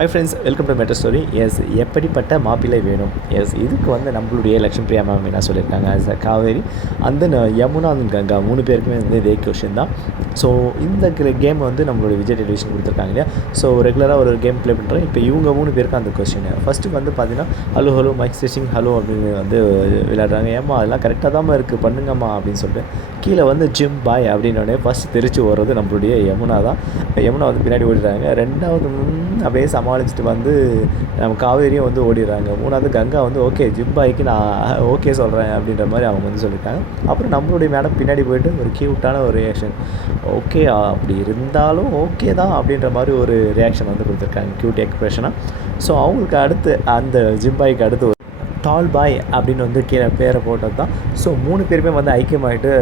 Hi friends welcome to metro story S எப்படிப்பட்ட மாப்பிள்ளை வேணும்? எஸ் இதுக்கு வந்து நம்மளுடைய லக்ஷ்மி பிரியா மேம் என்ன சொல்லியிருக்காங்க? ஆஸ் அ காவேரி அந்த யமுனா and கங்கா மூணு பேருக்குமே வந்து இதே கொஷின் தான். ஸோ இந்த கேம் வந்து நம்மளுடைய விஜய் டெலிவிஷன் கொடுத்துருக்காங்க இல்லையா? ஸோ ரெகுலராக ஒரு கேம் ப்ளே பண்ணுறோம் இப்போ இவங்க மூணு பேருக்கும் அந்த கொஷின் ஃபஸ்ட்டு வந்து பார்த்தீங்கன்னா hello hello mic stitching hello அப்படின்னு வந்து விளையாடுறாங்க. ஏம்மா அதெல்லாம் கரெக்டாக தான் இருக்குது பண்ணுங்கம்மா அப்படின்னு சொல்லிட்டு கீழே வந்து ஜிம் பாய் அப்படின்னோடனே ஃபஸ்ட் தெரிச்சு வர்றது நம்மளுடைய யமுனா தான். யமுனா வந்து பின்னாடி ஓடிடுறாங்க. ரெண்டாவது அப்படியே சம சமாளிச்சுட்டு வந்து நம்ம காவேரியும் வந்து ஓடிடுறாங்க. மூணாவது கங்கா வந்து ஓகே ஜிம்பாய்க்கு நான் ஓகே சொல்கிறேன் அப்படின்ற மாதிரி அவங்க வந்து சொல்லியிருக்காங்க அப்புறம் நம்மளுடைய மேடம் பின்னாடி போயிட்டு ஒரு க்யூட்டான ஒரு ரியாக்ஷன் ஓகே அப்படி இருந்தாலும் ஓகே தான் அப்படின்ற மாதிரி ஒரு ரியாக்ஷன் வந்து கொடுத்துருக்காங்க. க்யூட் எக்ஸ்பிரஷனாக ஸோ அவங்களுக்கு அடுத்து அந்த ஜிம்பாய்க்கு அடுத்து டால் பாய் அப்படின்னு வந்து கீழே பேரை போட்டது தான். ஸோ மூணு பேருமே வந்து ஐக்கியமாயிட்டு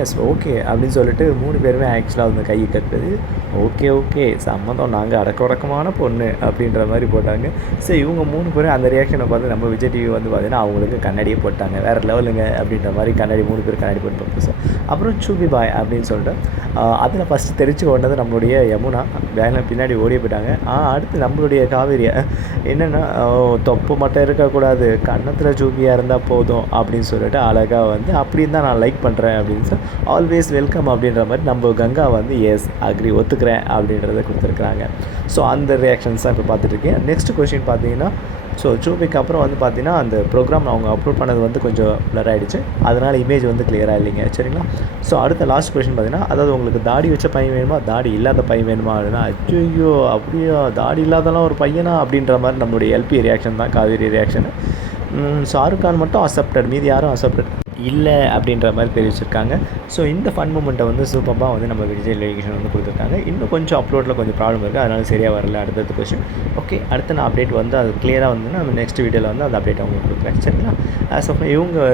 எஸ் ஓகே அப்படின்னு சொல்லிட்டு மூணு பேருமே ஆக்சுவலாக வந்து கையை கட்டுறது ஓகே ஓகே சம்மந்தம் நாங்கள் அடக்க உடக்கமான பொண்ணு அப்படின்ற மாதிரி போட்டாங்க. ஸோ இவங்க மூணு பேரும் அந்த ரியாக்ஷனை பார்த்து நம்ம விஜய் டிவி வந்து பார்த்திங்கன்னா அவங்களுக்கு கண்ணாடியே போட்டாங்க. வேறு லெவலுங்க அப்படின்ற மாதிரி கண்ணாடி மூணு பேர் கண்ணாடி போட்டு பார்ப்போம் அப்புறம் சூபி பாய் அப்படின்னு சொல்லிட்டு அதில் ஃபஸ்ட்டு தெரிச்சு கொண்டது நம்மளுடைய யமுனா. வேலை பின்னாடி ஓடி போயிட்டாங்க. அடுத்து நம்மளுடைய காவேரியை. என்னென்னா தொப்பு மட்டும் இருக்கக்கூடாது. கன்னத்தில் ஜூபியாக இருந்தால் போதும் அப்படின்னு சொல்லிட்டு அழகாக வந்து அப்படின்னு தான் நான் லைக் பண்ணுறேன் அப்படின்னு சொல்லி ஆல்வேஸ் வெல்கம் அப்படின்ற மாதிரி நம்ம கங்கா வந்து எஸ் அக்ரி ஒத்துக்கிறேன் அப்படின்றத கொடுத்துருக்குறாங்க. ஸோ அந்த ரியாக்ஷன்ஸ் தான் இப்போ பார்த்துட்ருக்கேன் நெக்ஸ்ட் கொஷின் பார்த்தீங்கன்னா ஸோ ஜூபிக்கு அப்புறம் வந்து பார்த்தீங்கன்னா அந்த ப்ரோக்ராம் அவங்க அப்லோட் பண்ணது வந்து கொஞ்சம் பிளர் ஆகிடுச்சு அதனால் இமேஜ் வந்து கிளியராக இல்லைங்க. சரிங்களா? ஸோ அடுத்த லாஸ்ட் கொஷின் பார்த்தீங்கன்னா அதாவது உங்களுக்கு தாடி வச்ச பையன் வேணுமா? தாடி இல்லாத பையன் வேணுமா? அப்படின்னா ஐயோ அப்படியோ? தாடி இல்லாதெல்லாம் ஒரு பையனா? அப்படின்ற மாதிரி நம்மளுடைய எல்பி ரியாக்ஷன் தான் காவேரி ரியாக்ஷன் ஷாருக் கான் மட்டும் அக்செப்டட் மீதி யாரும் அக்செப்டட் இல்லை அப்படின்ற மாதிரி தெரிவிச்சிருக்காங்க. ஸோ இந்த ஃபன் மூமெண்ட்டை வந்து சூப்பராக வந்து நம்ம விஜய் லொகேஷன் வந்து கொடுத்துருக்காங்க. இன்னும் கொஞ்சம் அப்லோடில் கொஞ்சம் ப்ராப்ளம் இருக்குது அதனால சரியாக வரல. அடுத்தது கொஸ்டின் ஓகே அடுத்த நான் அப்டேட் வந்து அது கிளியராக வந்து நம்ம நெக்ஸ்ட் வீடியோவில் வந்து அந்த அப்டேட் அவங்க கொடுக்குறேன். சரிங்களா? ஆஸ் ஆஃப் இவங்க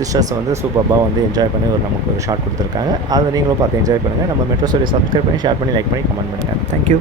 சிஸ்டர்ஸ் வந்து சூப்பராக வந்து என்ஜாய் பண்ணி ஒரு நமக்கு ஒரு ஷார்ட் கொடுத்துருக்காங்க. அதை நீங்களும் பார்த்து என்ஜாய் பண்ணுங்கள் நம்ம மெட்ரோ ஸ்டோரி சப்ஸ்கிரைப் பண்ணி ஷேர் பண்ணி லைக் பண்ணி கமெண்ட் பண்ணுங்கள் தேங்க்யூ